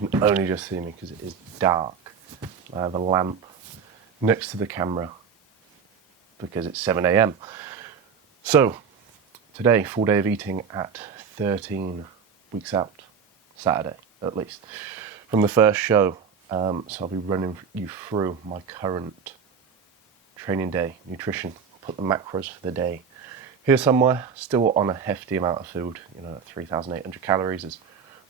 you can only just see me because it is dark. I have a lamp next to the camera because it's 7 a.m. So, today, full day of eating at 13 weeks out, Saturday at least, from the first show. So I'll be running you through my current training day, nutrition, put the macros for the day here somewhere, still on a hefty amount of food, 3,800 calories is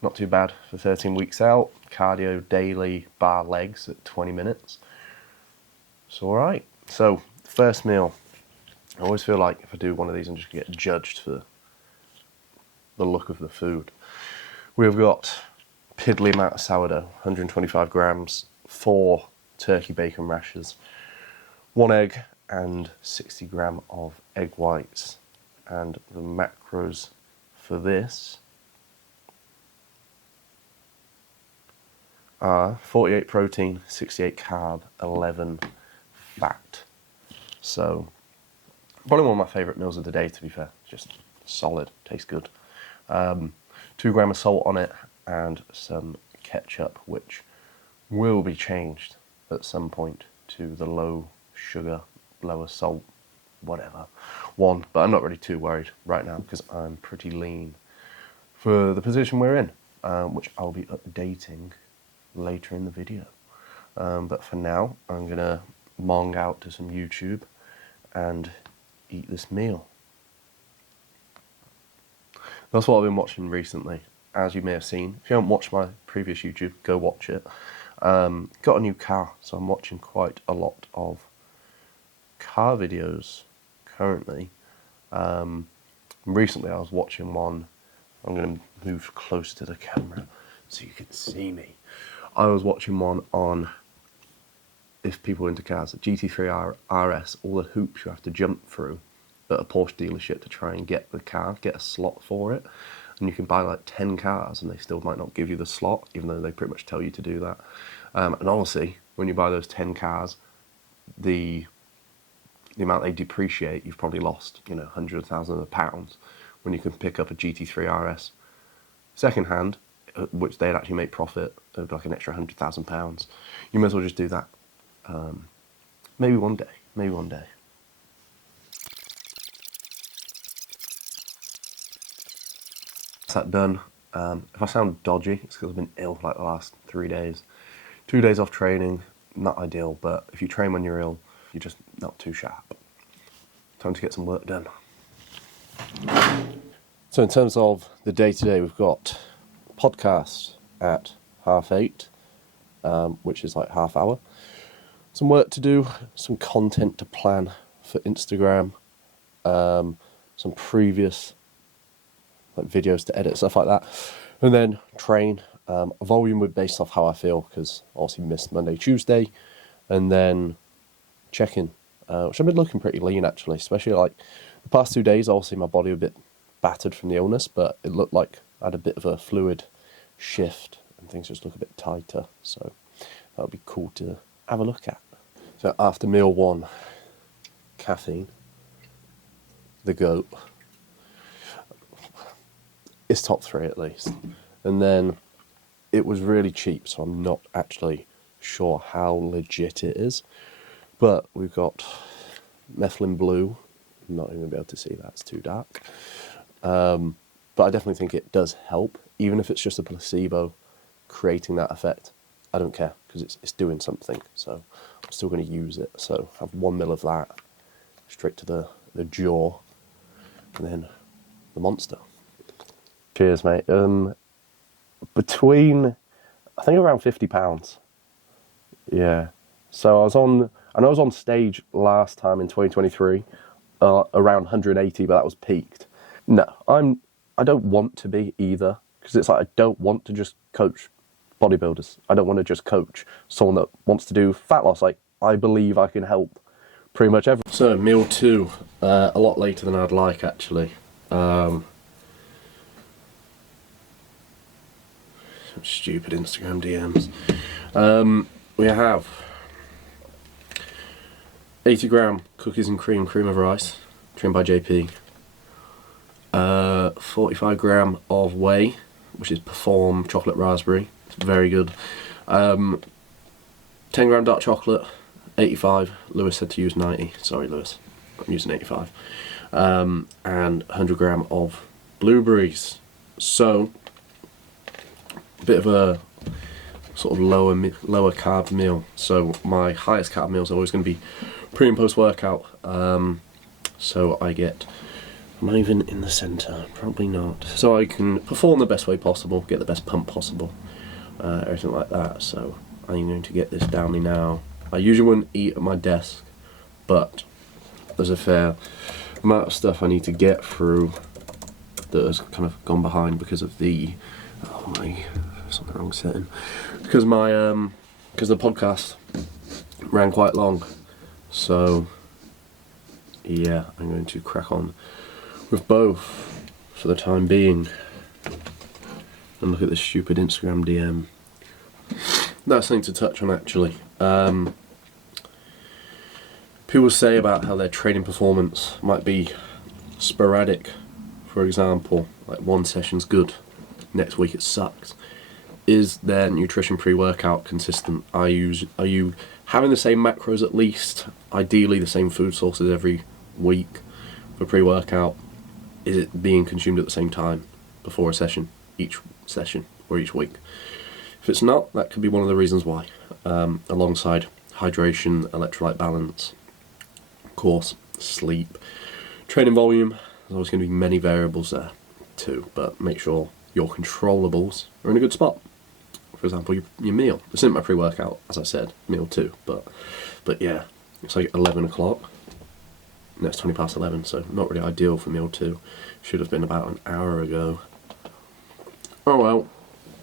not too bad for 13 weeks out. Cardio daily, bar legs at 20 minutes. It's all right. So, first meal. I always feel like if I do one of these, I'm just going to get judged for the look of the food. We've got piddly amount of sourdough, 125 grams, 4 turkey bacon rashers, 1 egg, and 60 gram of egg whites. And the macros for this are 48 protein, 68 carb, 11 fat. So, probably one of my favourite meals of the day, to be fair. Just solid, tastes good. 2 grams of salt on it and some ketchup, which will be changed at some point to the low sugar, lower salt, whatever one. But I'm not really too worried right now because I'm pretty lean for the position we're in, which I'll be updating later in the video. But for now, I'm going to mong out to some YouTube and eat this meal. That's what I've been watching recently, as you may have seen. If you haven't watched my previous YouTube, go watch it. Got a new car, so I'm watching quite a lot of car videos currently. Recently I was watching one, I'm going to move close to the camera so you can see me. I was watching one on, if people are into cars, the GT3 RS, all the hoops you have to jump through at a Porsche dealership to try and get the car, get a slot for it. And you can buy like 10 cars and they still might not give you the slot, even though they pretty much tell you to do that. And honestly, when you buy those 10 cars, the amount they depreciate, you've probably lost, hundreds of thousands of pounds when you can pick up a GT3 RS second hand, which they'd actually make profit of like an extra £100,000. You may as well just do that. Maybe one day. That's that done. If I sound dodgy, it's because I've been ill for like the last 3 days. 2 days off training, not ideal, but if you train when you're ill, you're just not too sharp. Time to get some work done. So in terms of the day today, we've got podcast at 8:30, which is like half hour. Some work to do, some content to plan for Instagram, some previous videos to edit, stuff like that, and then train. Volume would based off how I feel, because obviously missed Monday, Tuesday, and then check-in, which I've been looking pretty lean actually, especially like the past 2 days. Obviously my body was a bit battered from the illness, but it looked like I had a bit of a fluid shift and things just look a bit tighter, so that would be cool to have a look at. So after meal 1, caffeine, the GOAT. It's top 3 at least. And then it was really cheap, so I'm not actually sure how legit it is. But we've got Methylene Blue. I'm not even going to be able to see that, it's too dark. But I definitely think it does help, even if it's just a placebo creating that effect. I don't care, because it's doing something, so I'm still going to use it. So I have 1 ml of that, straight to the jaw, and then the monster. Cheers, mate. Between, I think around £50. Yeah. So I was on stage last time in 2023, around 180, but that was peaked. No, I don't want to be either, because it's like I don't want to just coach bodybuilders. I don't want to just coach someone that wants to do fat loss. Like, I believe I can help pretty much everyone. So meal 2, a lot later than I'd like actually. Some stupid Instagram DMs. We have 80 gram cookies and cream of rice, trimmed by JP. 45 gram of whey, which is Perform chocolate raspberry, It's very good. 10 gram dark chocolate, 85. Lewis said to use 90. Sorry, Lewis, I'm using 85. And 100 gram of blueberries. So, a bit of a sort of lower carb meal. So my highest carb meals are always going to be pre and post workout. So I get, am I even in the centre? Probably not. So I can perform the best way possible, get the best pump possible, everything like that. So I'm going to get this down me now. I usually wouldn't eat at my desk, but there's a fair amount of stuff I need to get through that has kind of gone behind because of the, oh my, it's on the wrong setting, because my because the podcast ran quite long. So yeah, I'm going to crack on with both for the time being. And look at this stupid Instagram DM. That's something to touch on actually. People say about how their training performance might be sporadic. For example, like one session's good, next week it sucks. Is their nutrition pre-workout consistent? Are you having the same macros at least? Ideally the same food sources every week for pre-workout? Is it being consumed at the same time before a session, each session or each week? If it's not, that could be one of the reasons why. Alongside hydration, electrolyte balance, of course, sleep, training volume. There's always going to be many variables there too, but make sure your controllables are in a good spot. For example, your meal. This isn't my pre-workout, as I said, meal 2, but yeah, it's like 11 o'clock. No, it's 20 past 11, so not really ideal for meal 2. Should have been about an hour ago. Oh well,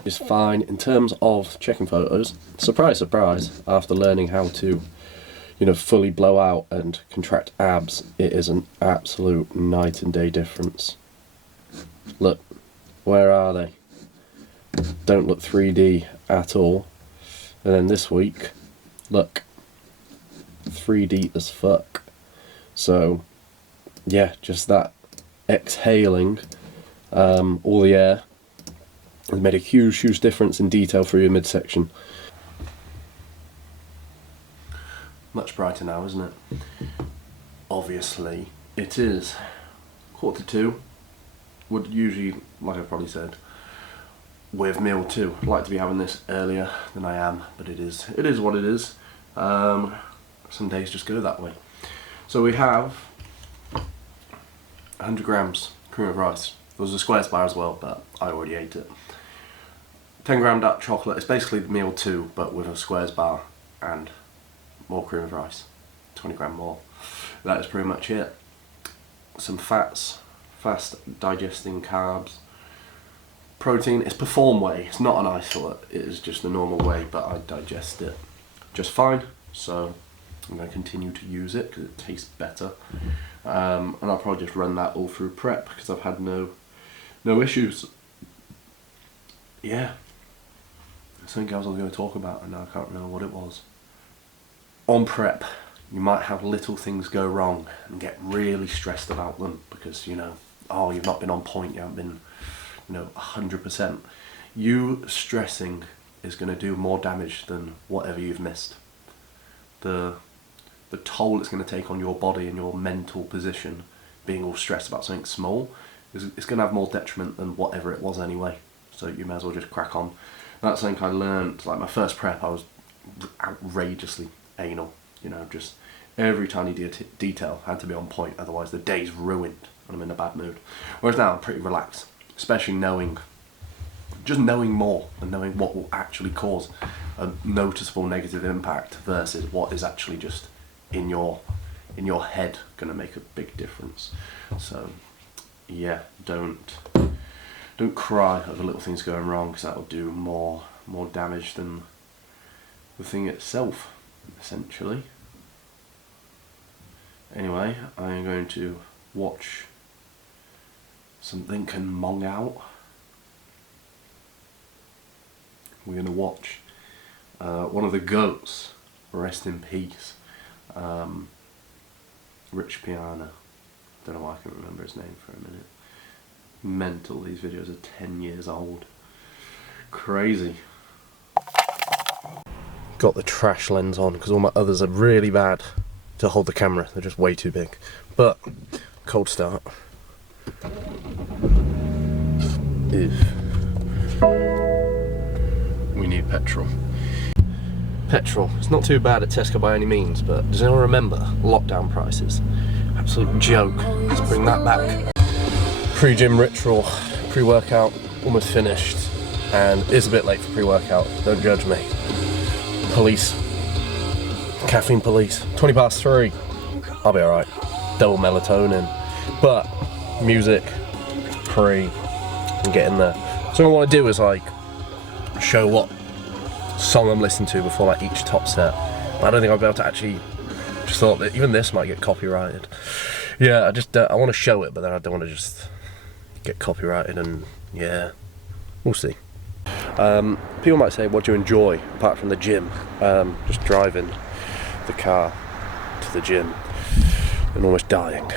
it's fine. In terms of checking photos, surprise, surprise, after learning how to, fully blow out and contract abs, it is an absolute night and day difference. Look, where are they? Don't look 3D at all. And then this week, look, 3D as fuck. So, yeah, just that exhaling all the air has made a huge difference in detail through your midsection. Much brighter now, isn't it? Obviously, it is 1:45. Would usually, like I probably said, with meal 2, I'd like to be having this earlier than I am, but it is what it is. Some days just go that way. So we have 100 grams cream of rice. There was a Squares bar as well, but I already ate it. 10 gram dark chocolate. It's basically meal 2, but with a Squares bar and more cream of rice. 20 gram more. That is pretty much it. Some fats, fast digesting carbs. Protein, it's Perform Whey. It's not an isolate, it is just the normal whey, but I digest it just fine. So I'm going to continue to use it because it tastes better. And I'll probably just run that all through prep because I've had no issues. Yeah. There's something else I was going to talk about and now I can't remember what it was. On prep, you might have little things go wrong and get really stressed about them because, you've not been on point, you haven't been 100%. You stressing is going to do more damage than whatever you've missed. The toll it's going to take on your body and your mental position, being all stressed about something small, it's going to have more detriment than whatever it was anyway. So you may as well just crack on. That's something I learned. Like my first prep, I was outrageously anal. Just every tiny detail had to be on point, otherwise the day's ruined when I'm in a bad mood. Whereas now I'm pretty relaxed, especially knowing more and knowing what will actually cause a noticeable negative impact versus what is actually just in your head going to make a big difference. So yeah, don't cry over little things going wrong because that will do more damage than the thing itself, essentially. Anyway, I'm going to watch something can mong out. We're going to watch one of the GOATs, rest in peace, Rich Piana. Don't know why I can't remember his name for a minute. Mental, these videos are 10 years old. Crazy. got the trash lens on because all my others are really bad to hold the camera. They're just way too big. But cold start. Ew. We need petrol. Petrol. It's not too bad at Tesco by any means, but does anyone remember lockdown prices? Absolute joke. Let's bring that back. Pre-gym ritual, pre-workout, almost finished, and it's a bit late for pre-workout. Don't judge me. Police. Caffeine police. 20 past 3. I'll be alright. Double melatonin. But music, pre, and get in there. So what I want to do is like show what song I'm listening to before like each top set. But I don't think I'll be able to actually. Just thought that even this might get copyrighted. Yeah, I want to show it, but then I don't want to just get copyrighted, and yeah, we'll see. People might say, what do you enjoy apart from the gym? Just driving the car to the gym and almost dying.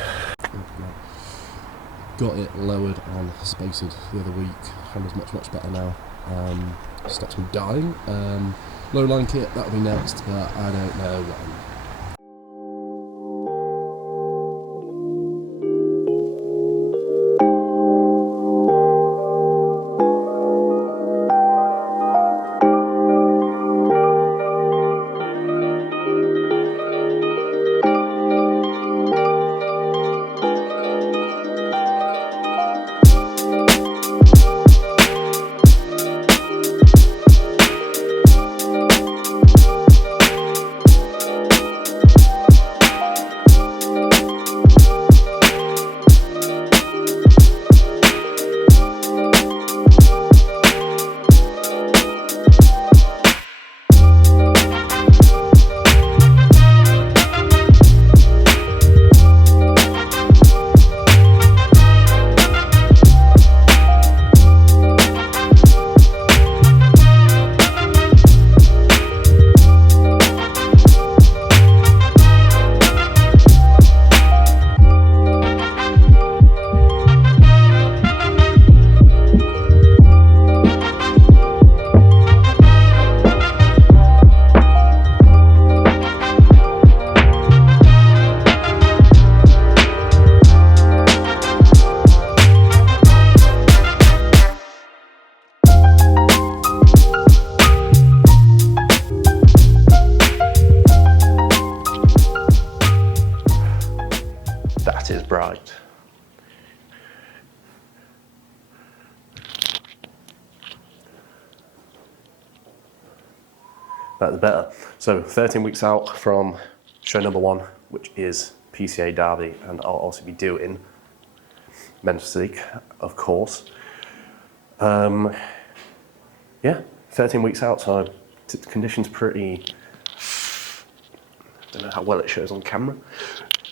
Got it lowered on Spaced the other week. Camera's much better now. Stops me dying. Low line kit, that'll be next, but I don't know when. That is bright. That's better. So 13 weeks out from show number 1, which is PCA Derby, and I'll also be doing men's physique, of course. Yeah, 13 weeks out, so condition's pretty, I don't know how well it shows on camera.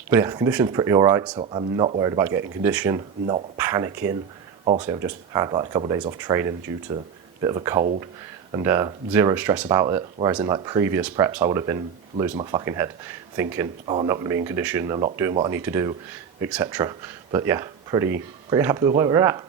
But yeah, condition's pretty alright, so I'm not worried about getting condition, I'm not panicking. Also, I've just had like a couple of days off training due to a bit of a cold, and zero stress about it. Whereas in like previous preps, I would have been losing my fucking head, thinking, oh, I'm not going to be in condition, I'm not doing what I need to do, etc. But yeah, pretty happy with where we're at.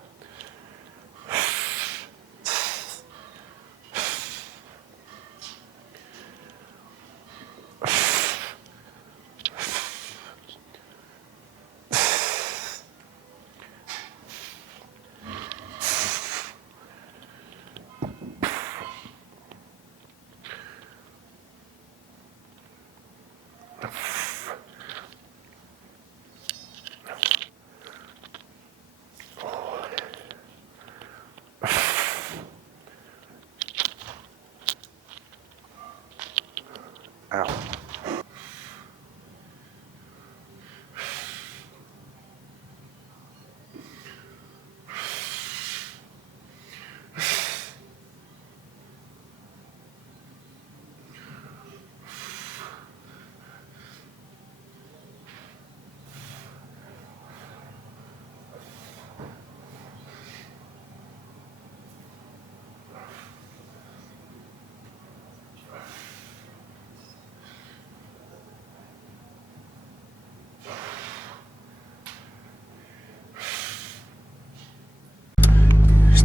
Ow.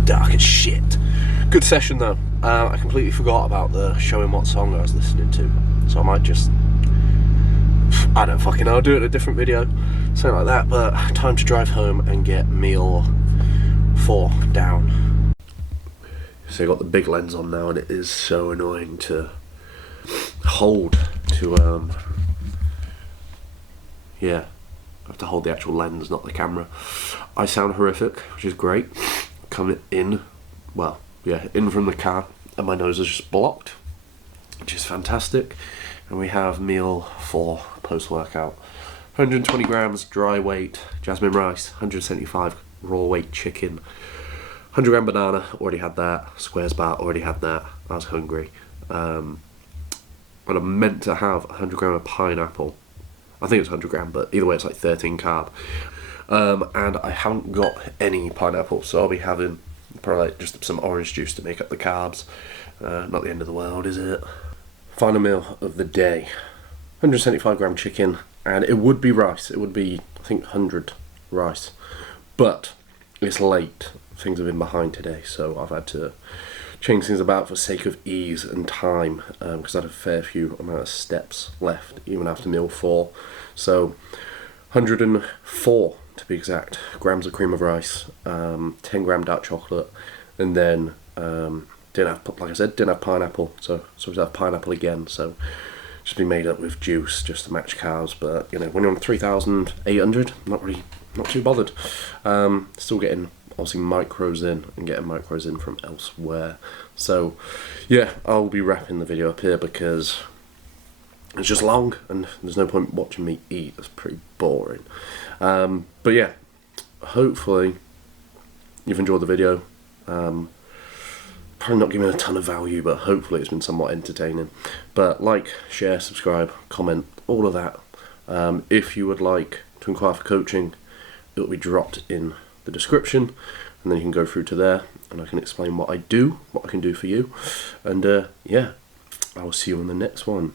Dark as shit. Good session though. I completely forgot about the showing what song I was listening to, so I might just, I don't fucking know, I'll do it in a different video, something like that. But time to drive home and get meal 4 down. So I got the big lens on now, and it is so annoying to hold to yeah, I have to hold the actual lens, not the camera. I sound horrific, which is great. Coming in, well, yeah, in from the car, and my nose is just blocked, which is fantastic. And we have meal 4 post-workout. 120 grams dry weight jasmine rice, 175 raw weight chicken, 100 gram banana, already had that. Squares bar, already had that. I was hungry. And I'm meant to have 100 gram of pineapple. I think it's 100 gram, but either way it's like 13 carb. And I haven't got any pineapple, so I'll be having probably like just some orange juice to make up the carbs. Not the end of the world, is it? Final meal of the day. 175 gram chicken, and it would be rice. It would be, I think, 100 rice. But it's late. Things have been behind today, so I've had to change things about for sake of ease and time, because I had a fair few amount of steps left, even after meal 4. So 104 to be exact grams of cream of rice, 10 gram dark chocolate, and then didn't have, like I said, didn't have pineapple, so we have pineapple again. So just be made up with juice just to match carbs. But you know, when you're on 3,800, not too bothered. Still getting obviously micros in, and getting micros in from elsewhere. So yeah, I'll be wrapping the video up here because it's just long and there's no point watching me eat. It's pretty boring. But yeah, hopefully you've enjoyed the video. Probably not giving a ton of value, but hopefully it's been somewhat entertaining. But like, share, subscribe, comment, all of that. If you would like to inquire for coaching, it will be dropped in the description, and then you can go through to there and I can explain what I do, what I can do for you. And yeah, I'll see you on the next one.